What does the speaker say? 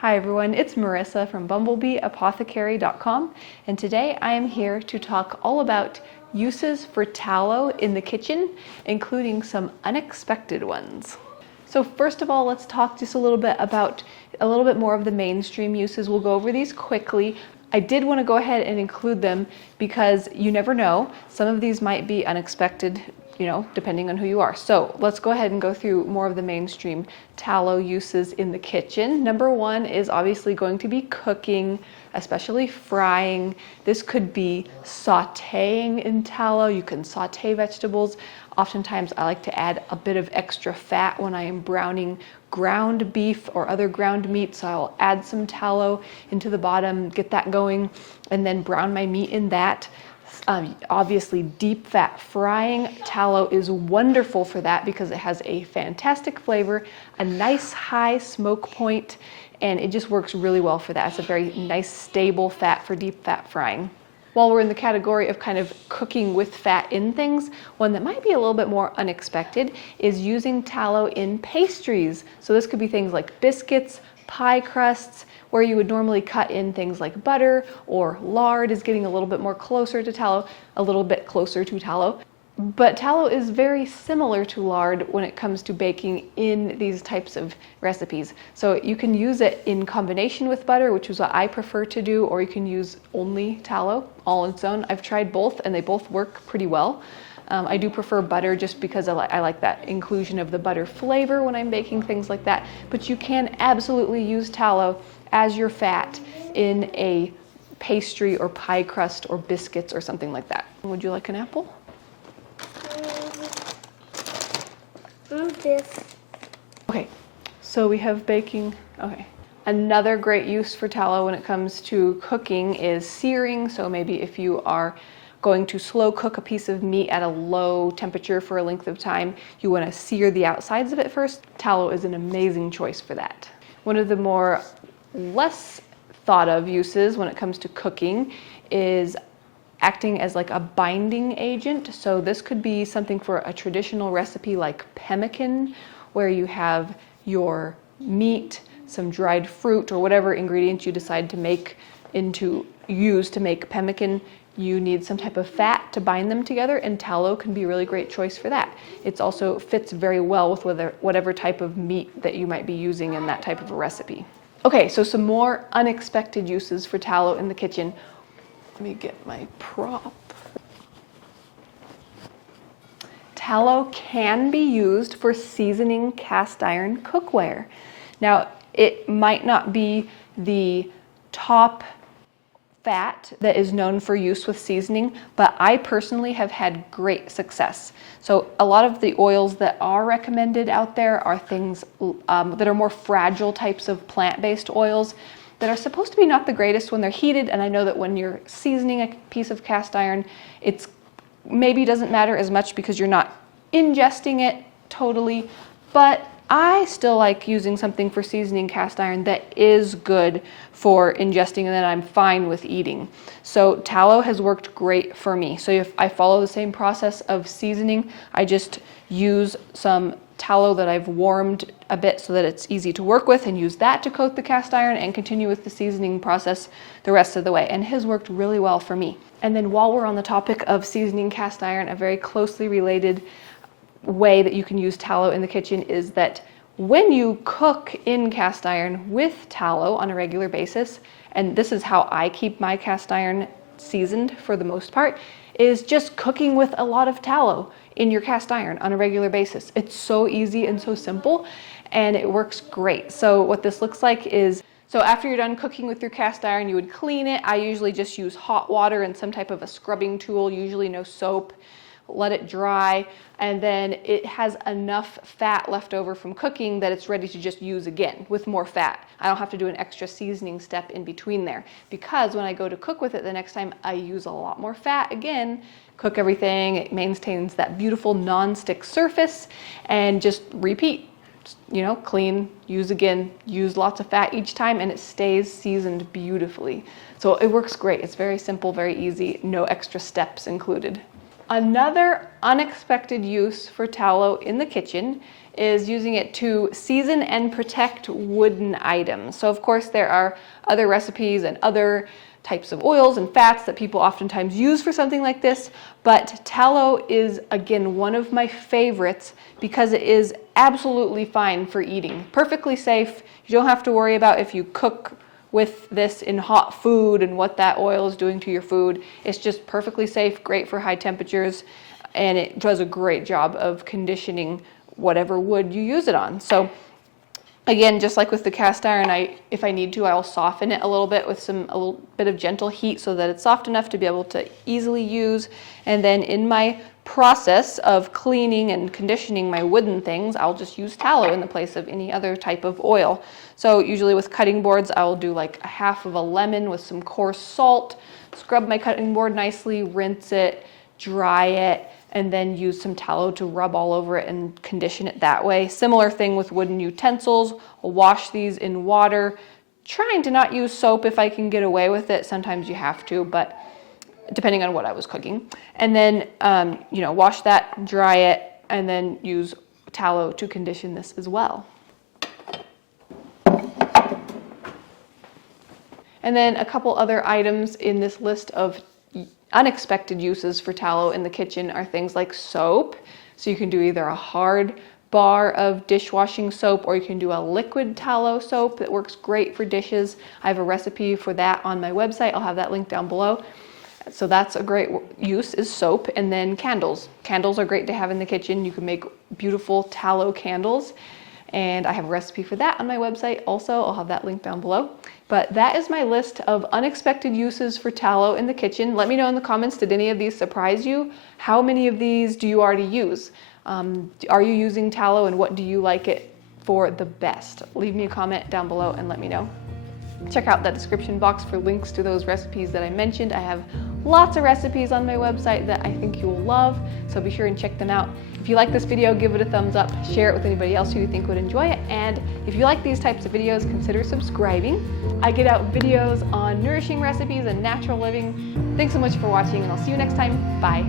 Hi everyone, it's Marisa from bumblebeeapothecary.com, and today I am here to talk all about uses for tallow in the kitchen, including some unexpected ones. So first of all, let's talk just a little bit more of the mainstream uses. We'll go over these quickly. I did want to go ahead and include them because you never know. Some of these might be unexpected, depending on who you are. So let's go ahead and go through more of the mainstream tallow uses in the kitchen. Number one is obviously going to be cooking, especially frying. This could be sauteing in tallow. You can saute vegetables. Oftentimes I like to add a bit of extra fat when I am browning ground beef or other ground meat, so I'll add some tallow into the bottom, get that going, and then brown my meat in that. Obviously, deep fat frying, tallow is wonderful for that because it has a fantastic flavor, a nice high smoke point, and it just works really well for that. It's a very nice stable fat for deep fat frying. While we're in the category of kind of cooking with fat in things, one that might be a little bit more unexpected is using tallow in pastries. So this could be things like biscuits, pie crusts, where you would normally cut in things like butter or lard is getting a little bit more closer to tallow, a little bit closer to tallow. But tallow is very similar to lard when it comes to baking in these types of recipes. So you can use it in combination with butter, which is what I prefer to do, or you can use only tallow all on its own. I've tried both and they both work pretty well. I do prefer butter just because I like that inclusion of the butter flavor when I'm baking things like that. But you can absolutely use tallow as your fat in a pastry or pie crust or biscuits or something like that. Would you like an apple? This. Okay, so we have baking. Okay. Another great use for tallow when it comes to cooking is searing. So maybe if you are going to slow cook a piece of meat at a low temperature for a length of time, you want to sear the outsides of it first. Tallow is an amazing choice for that. One of the more less thought of uses when it comes to cooking is acting as like a binding agent. So this could be something for a traditional recipe like pemmican, where you have your meat, some dried fruit, or whatever ingredients you decide to use to make pemmican. You need some type of fat to bind them together, and tallow can be a really great choice for that. It also fits very well with whatever type of meat that you might be using in that type of a recipe. Okay, so some more unexpected uses for tallow in the kitchen. Let me get my prop. Tallow can be used for seasoning cast iron cookware. Now, it might not be the top fat that is known for use with seasoning, but I personally have had great success. So a lot of the oils that are recommended out there are things that are more fragile types of plant-based oils that are supposed to be not the greatest when they're heated, and I know that when you're seasoning a piece of cast iron, it's maybe doesn't matter as much because you're not ingesting it totally, but I still like using something for seasoning cast iron that is good for ingesting and that I'm fine with eating. So tallow has worked great for me. So if I follow the same process of seasoning, I just use some tallow that I've warmed a bit so that it's easy to work with, and use that to coat the cast iron and continue with the seasoning process the rest of the way. And it has worked really well for me. And then while we're on the topic of seasoning cast iron, a very closely related way that you can use tallow in the kitchen is that when you cook in cast iron with tallow on a regular basis, and this is how I keep my cast iron seasoned for the most part, is just cooking with a lot of tallow in your cast iron on a regular basis. It's so easy and so simple, and it works great. So what this looks like is, so after you're done cooking with your cast iron, you would clean it. I usually just use hot water and some type of a scrubbing tool, usually no soap. Let it dry, and then it has enough fat left over from cooking that it's ready to just use again with more fat. I don't have to do an extra seasoning step in between there, because when I go to cook with it the next time, I use a lot more fat again, cook everything. It maintains that beautiful non-stick surface, and just repeat. Clean, use again, use lots of fat each time, and it stays seasoned beautifully. So it works great. It's very simple, very easy, no extra steps included. Another unexpected use for tallow in the kitchen is using it to season and protect wooden items. So of course there are other recipes and other types of oils and fats that people oftentimes use for something like this, but tallow is, again, one of my favorites because it is absolutely fine for eating. Perfectly safe. You don't have to worry about if you cook with this in hot food and what that oil is doing to your food. It's just perfectly safe, great for high temperatures, and it does a great job of conditioning whatever wood you use it on. So again, just like with the cast iron, if I need to, I'll soften it a little bit with a little bit of gentle heat so that it's soft enough to be able to easily use. And then in my process of cleaning and conditioning my wooden things, I'll just use tallow in the place of any other type of oil. So usually with cutting boards, I'll do like a half of a lemon with some coarse salt, scrub my cutting board nicely, rinse it, dry it, and then use some tallow to rub all over it and condition it that way. Similar thing with wooden utensils. I'll wash these in water, trying to not use soap if I can get away with it. Sometimes you have to, but depending on what I was cooking. And then, wash that, dry it, and then use tallow to condition this as well. And then a couple other items in this list of unexpected uses for tallow in the kitchen are things like soap. So you can do either a hard bar of dishwashing soap or you can do a liquid tallow soap that works great for dishes. I have a recipe for that on my website. I'll have that link down below. So that's a great use, is soap. And then candles. Candles are great to have in the kitchen. You can make beautiful tallow candles. And I have a recipe for that on my website also. I'll have that link down below. But that is my list of unexpected uses for tallow in the kitchen. Let me know in the comments, did any of these surprise you? How many of these do you already use? Are you using tallow and what do you like it for the best? Leave me a comment down below and let me know. Check out that description box for links to those recipes that I mentioned. I have lots of recipes on my website that I think you'll love, so be sure and check them out. If you like this video, give it a thumbs up, share it with anybody else who you think would enjoy it, and if you like these types of videos, consider subscribing. I get out videos on nourishing recipes and natural living. Thanks so much for watching, and I'll see you next time. Bye.